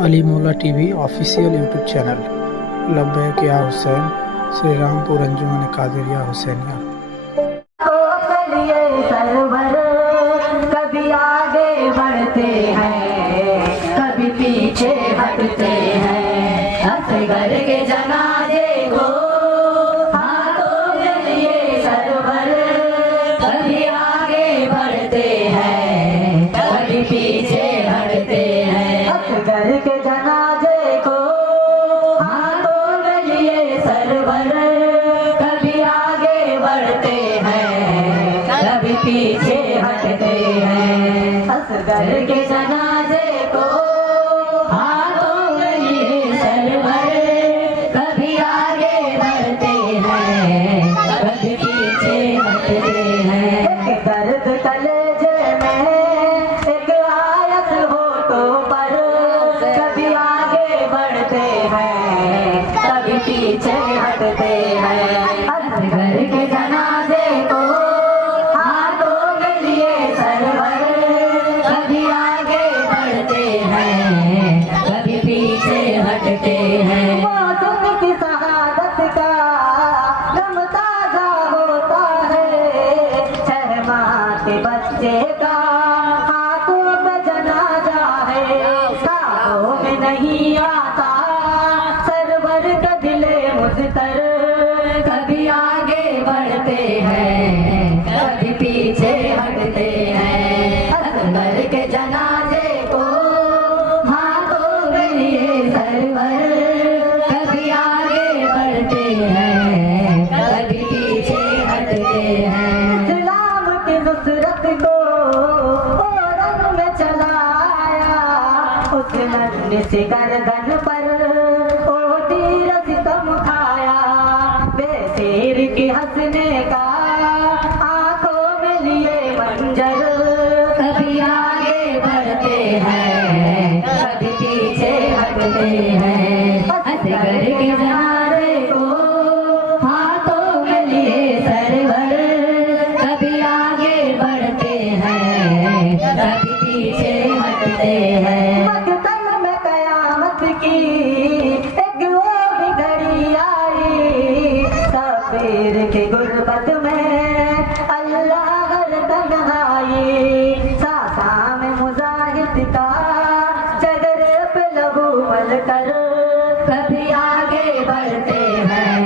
अली मौला TV official YouTube channel. लब्बैक या हुसैन, श्री रामपुर अंजुमन कादिरिया हुसैनिया। कभी आगे बढ़ते हैं, कभी पीछे हटते हैं। असगर के जनाजे को हाथों में लिए सरवर, कभी आगे बढ़ते हैं, कभी पीछे हटते हैं। असगर के जनाजे को हाथों में लिए सरवर, कभी आगे बढ़ते हैं, कभी पीछे हटते हैं। असगर के जनाजे को हाथों में लिए सरवर, कभी आगे बढ़ते हैं, कभी पीछे हटते हैं। एक दर्द कलेजे में, एक आयत होठों पर, कभी आगे बढ़ते हैं, कभी पीछे हटते हैं। असगर के जनाजे को हाथों में लिए सरवर, कभी आगे बढ़ते हैं, कभी पीछे हटते हैं। मौत की शहादत का गम ताजा होता है, 6 माह के बच्चे का हाथों में जनाजा है। साहों में नहीं आता सरवर का दिले मुझतर, कभी आगे बढ़ते हैं, कभी पीछे हटते हैं। असगर के जनाजे को हाथों में लिए सरवर, कभी आगे बढ़ते हैं, कभी पीछे हटते हैं। इस्लाम की नुसरत को औरत में चलाया, उस नन्हे से गर्दन पर ओ तीर सितम खाया। बेसेर की हंसने का आंखों में लिए मंजर, कभी आगे बढ़ते हैं, कभी पीछे हटते हैं। असगर के जनाजे को हाथों में लिए सरवर, कभी आगे बढ़ते हैं, कभी पीछे हटते हैं। मकतल में कयामत की एक वो भी घड़ी आई, सफीर की गुर्बत में अल्लाह हर तन्हाई। सासा में मुजाहिद का चेहरे पे लहू मल कर, कभी आगे बढ़ते हैं,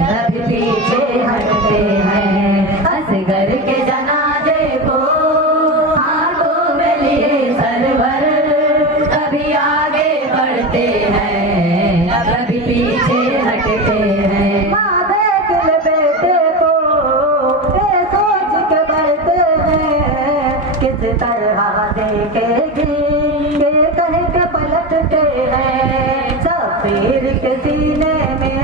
कभी पीछे हटते हैं। असगर के जनाजे को हाथों में लिए सरवर, कभी आगे बढ़ते हैं, कभी पीछे हटते हैं। माँ देख ले बेटे को, ये सोच के बढ़ते हैं, किस तरह देखेगी ये कह के पलटते हैं। सफीर के सीने में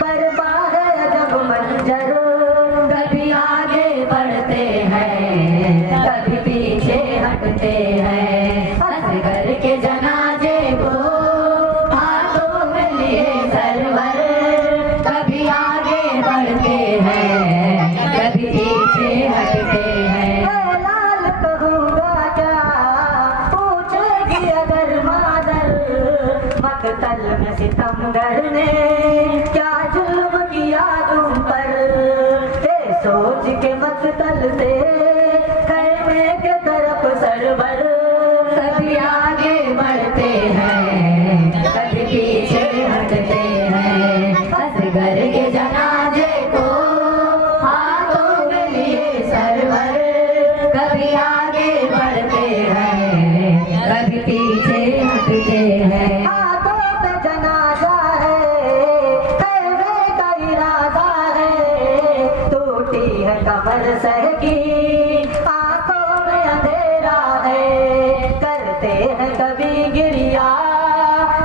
बर्बाद है जब मंजर, कभी आगे बढ़ते हैं, कभी पीछे हटते हैं। असगर के जनाजे को हाथों में लिए सरवर, कभी आगे बढ़ते हैं, कभी पीछे हटते हैं। लाल कहूँगा क्या पूछेगी अगर मादर, मकतल में सितमगर ने क्या जुल्म किया तुम पर। ये सोच के मकतल से खैमे के तरफ सरवर, कभी आगे बढ़ते हैं, कभी पीछे हटते हैं। असगर के जनाजे को हाथों में लिए सरवर, कभी आगे बढ़ते हैं, कभी पीछे हटते हैं। हाथों पे जनाजा है, खैमे का इरादा है, टूटी है कमर सहकी, आंखों में अंधेरा है। करते हैं कभी गिरिया,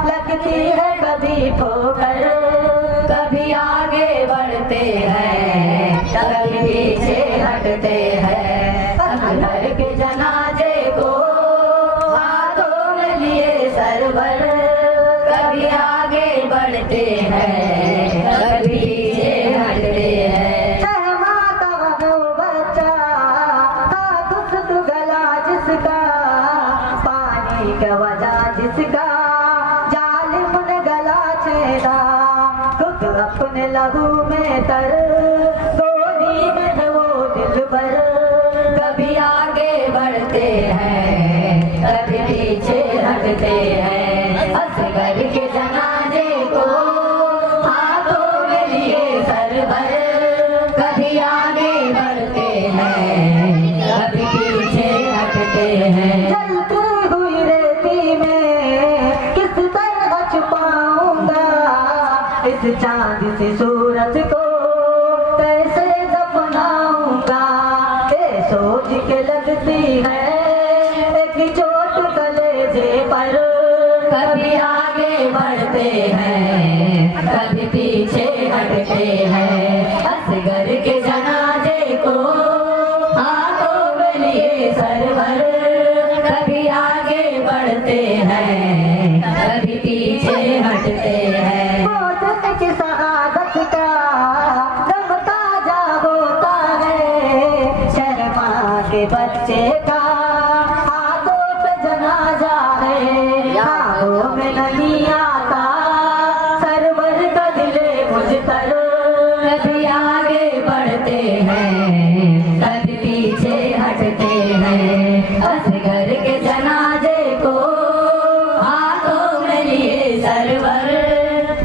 लगती है कभी ठोकर, कभी आगे बढ़ते हैं, कभी पीछे हटते हैं। असगर के जनाजे को हाथों में लिए सरवर, कभी आगे बढ़ते हैं, कभी पीछे हटते हैं। 6 माह का वो बच्चा था, खुश गला जिसका पानी का वजह जिसका लहू में तर, गोदी में है वो दिलबर। कभी आगे बढ़ते हैं, कभी पीछे हटते हैं, असगर के जनाजे को हाथों में लिए सरवर। कभी आगे बढ़ते हैं, कभी पीछे हटते हैं। जलती हुई रेती में किस तरह छुपाऊंगा इस चांद से सूरज को, कैसे दफनाऊंगा ये सोच के लगती है एक चोट कलेजे पर। कभी आगे बढ़ते हैं, कभी पीछे हटते हैं, असगर के जनाजे को हाथों में लिए सरवर। कभी आगे बढ़ते हैं, कभी पीछे हटते हैं। मौत की शहादत का दम ताजा होता है, शर्मा के बच्चे का हाथों पे जनाजा है। हाथों में नहीं आता सरवर का दिले मुझ पर। कभी आगे बढ़ते हैं, कभी पीछे हटते हैं, असगर के जनाजे को हाथों में लिए सरवर।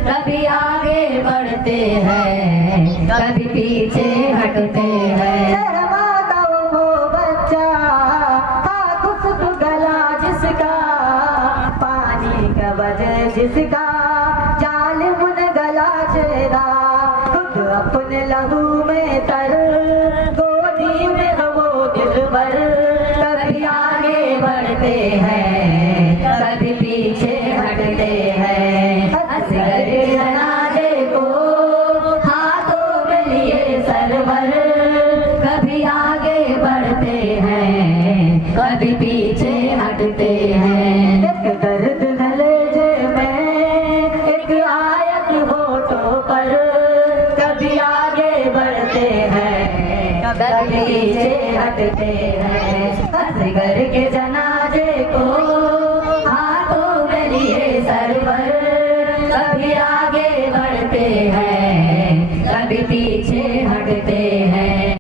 कभी आगे बढ़ते हैं, कभी पीछे हटते हैं। शर्माता वो बच्चा था खुशबू गला जिसका, पानी का वजह जिसका जालिम ने गला चेरा। खुद अपने लहू में तर, गोदी में है वो दिलबर। कभी आगे बढ़ते हैं, कभी पीछे हटते हैं, असगर के जनाजे को हाथों में लिए सरवर। कभी आगे बढ़ते हैं, कभी पीछे हटते हैं। एक दर्द कलेजे में, एक आयत होठों पर। कभी आगे बढ़ते हैं, कभी पीछे हटते हैं, असगर के जनाजे